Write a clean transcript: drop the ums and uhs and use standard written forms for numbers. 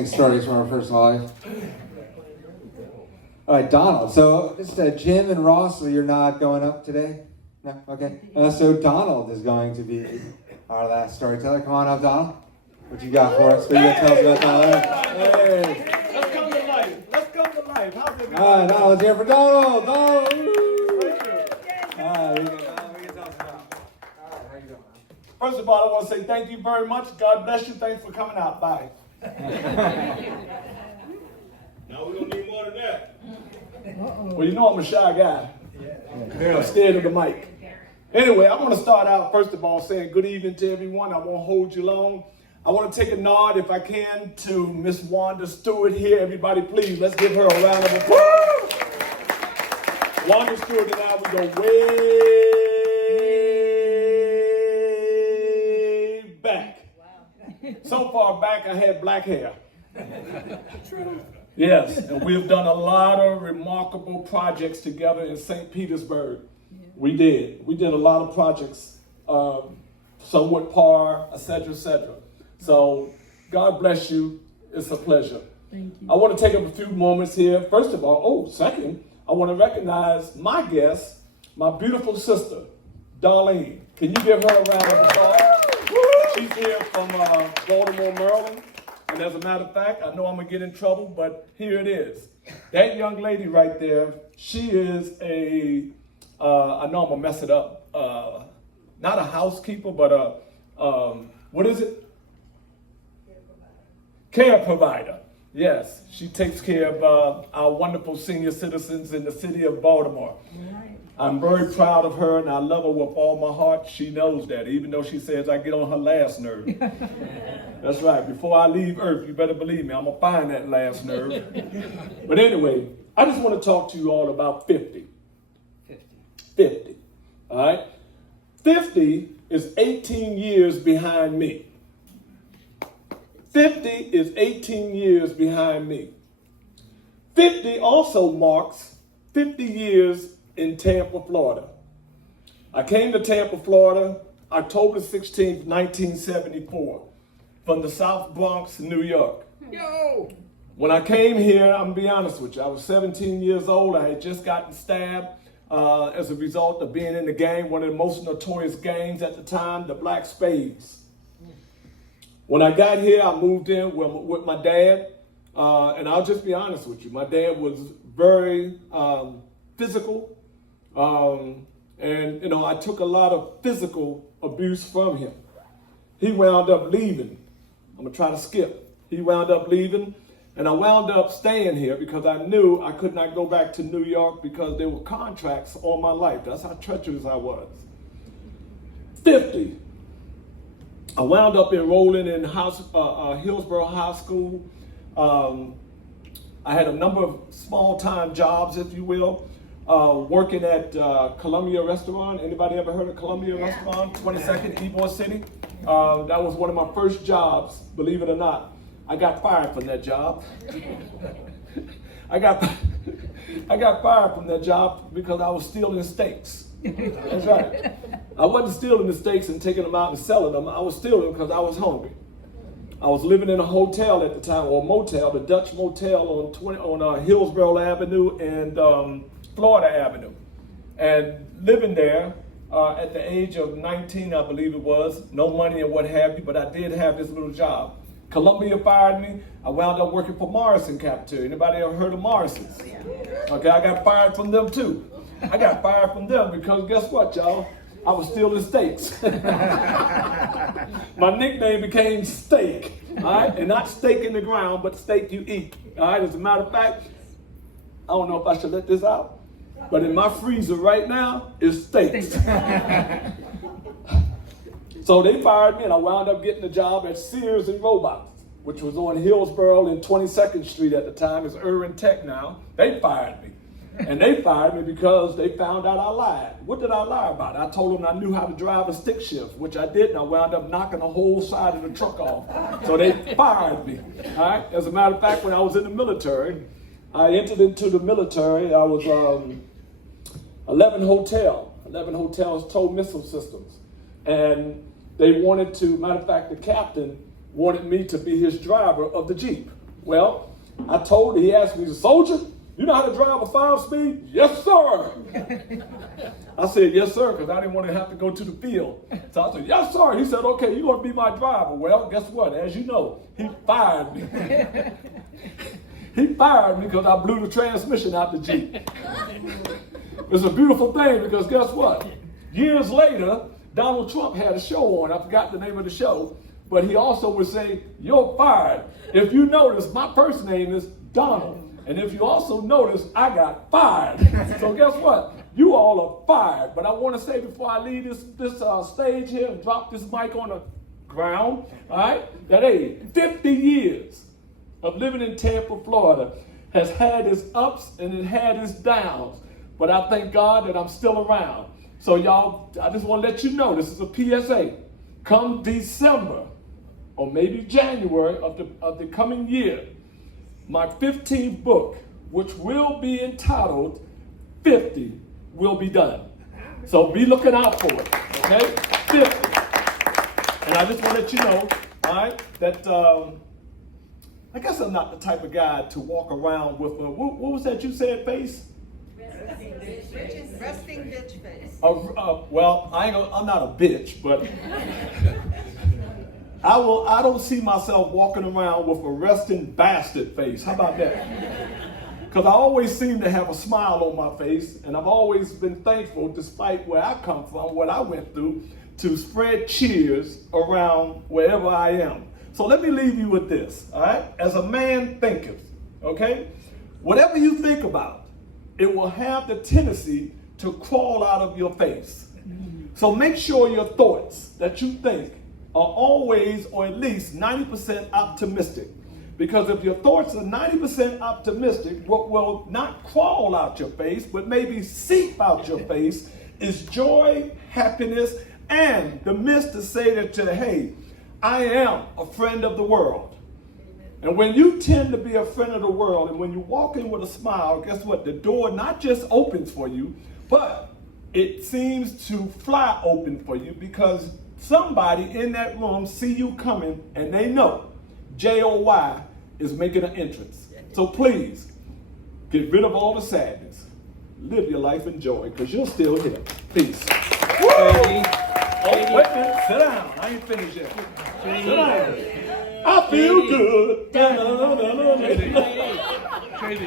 interesting stories from our personal life. All right, Donald. So just Jim and Ross, you're not going up today? No? Okay. So Donald is going to be our last storyteller. Come on up, Donald. What you got for us? What you got to tell us about Donald? Hey. Let's come to life. Let's come to life. How's it going? All right, Donald's here for Donald. Donald. Thank you. All right, here you go, Donald. What you tell us about? All right, how you doing, man? First of all, I want to say thank you very much. God bless you. Thanks for coming out. Bye. Now we don't need more than that. Well, you know I'm a shy guy. I'm scared of the mic. Anyway, I want to start out, first of all, saying good evening to everyone. I won't hold you long. I want to take a nod, if I can, to Miss Wanda Stewart here. Everybody, please, let's give her a round of applause. Wanda Stewart and I, we go way back. So far back, I had black hair. Yes, and we've done a lot of remarkable projects together in St. Petersburg. We did a lot of projects, some with par, etc., etc. So, God bless you. It's a pleasure. Thank you. I want to take up a few moments here. First of all, second, I want to recognize my guest, my beautiful sister, Darlene. Can you give her a round of applause? She's here from Baltimore, Maryland. And as a matter of fact, I know I'm going to get in trouble, but here it is. That young lady right there, she is I know I'm going to mess it up, not a housekeeper, but what is it? Care provider. Yes, she takes care of our wonderful senior citizens in the city of Baltimore. Right. I'm very proud of her, and I love her with all my heart. She knows that, even though she says I get on her last nerve. That's right. Before I leave Earth, you better believe me, I'm going to find that last nerve. But anyway, I just want to talk to you all about 50. 50. All right? 50 is 18 years behind me. 50 is 18 years behind me. 50 also marks 50 years in Tampa, Florida. I came to Tampa, Florida, October 16th, 1974, from the South Bronx, New York. Yo! When I came here, I'm gonna be honest with you, I was 17 years old. I had just gotten stabbed as a result of being in the gang, one of the most notorious gangs at the time, the Black Spades. When I got here, I moved in with my dad, and I'll just be honest with you. My dad was very physical, and I took a lot of physical abuse from him. He wound up leaving. I'm gonna try to skip. He wound up leaving, and I wound up staying here because I knew I could not go back to New York because there were contracts on my life. That's how treacherous I was. 50. I wound up enrolling in Hillsborough High School. I had a number of small-time jobs, if you will, working at Columbia Restaurant. Anybody ever heard of Columbia Restaurant? 22nd, Ybor City. That was one of my first jobs, believe it or not. I got fired from that job. I got fired from that job because I was stealing steaks. That's right. I wasn't stealing the steaks and taking them out and selling them. I was stealing because I was hungry. I was living in a hotel at the time, or motel, the Dutch Motel on Hillsborough Avenue and Florida Avenue. And living there at the age of 19, I believe it was, no money and what have you, but I did have this little job. Columbia fired me. I wound up working for Morrison Cafeteria. Anybody ever heard of Morrison's? Okay, I got fired from them too. I got fired from them because guess what, y'all? I was stealing steaks. My nickname became Steak, all right? And not steak in the ground, but steak you eat, all right? As a matter of fact, I don't know if I should let this out, but in my freezer right now is steaks. So they fired me, and I wound up getting a job at Sears and Roebuck, which was on Hillsborough and 22nd Street at the time. It's Irving Tech now. They fired me. And they fired me because they found out I lied. What did I lie about? I told them I knew how to drive a stick shift, which I did, and I wound up knocking the whole side of the truck off. So they fired me. All right? As a matter of fact, when I was in the military, I entered into the military. I was 11 Hotels Tow Missile Systems. And they wanted to, matter of fact, the captain wanted me to be his driver of the Jeep. Well, I told her, he asked me, soldier, you know how to drive a 5-speed? Yes, sir. I said, yes, sir, because I didn't want to have to go to the field. So I said, yes, sir. He said, okay, you're going to be my driver. Well, guess what? As you know, he fired me. He fired me because I blew the transmission out the Jeep. It's a beautiful thing because guess what? Years later, Donald Trump had a show on. I forgot the name of the show. But he also would say, you're fired. If you notice, my first name is Donald. And if you also notice, I got fired. So guess what? You all are fired. But I want to say before I leave this stage here and drop this mic on the ground, all right, that hey, 50 years of living in Tampa, Florida has had its ups and it had its downs. But I thank God that I'm still around. So y'all, I just want to let you know, this is a PSA. Come December, or maybe January of the coming year, my 15th book, which will be entitled 50, will be done. So be looking out for it, okay? 50. And I just want to let you know, all right, that I guess I'm not the type of guy to walk around with a, what was that you said, face? Resting bitch face. Well, I'm not a bitch, but I don't see myself walking around with a resting bastard face. How about that? Because I always seem to have a smile on my face, and I've always been thankful, despite where I come from, what I went through, to spread cheers around wherever I am. So let me leave you with this, all right? As a man thinketh, okay? Whatever you think about, it will have the tendency to crawl out of your face. So make sure your thoughts that you think are always, or at least 90% optimistic. Because if your thoughts are 90% optimistic, what will not crawl out your face, but maybe seep out your face, is joy, happiness, and the midst to say that, hey, I am a friend of the world. And when you tend to be a friend of the world, and when you walk in with a smile, guess what? The door not just opens for you, but it seems to fly open for you because somebody in that room see you coming and they know JOY is making an entrance. So please, get rid of all the sadness. Live your life in joy because you're still here. Peace. Oh, wait a minute. Sit down. I ain't finished yet. Sit down. I feel good. Tracy.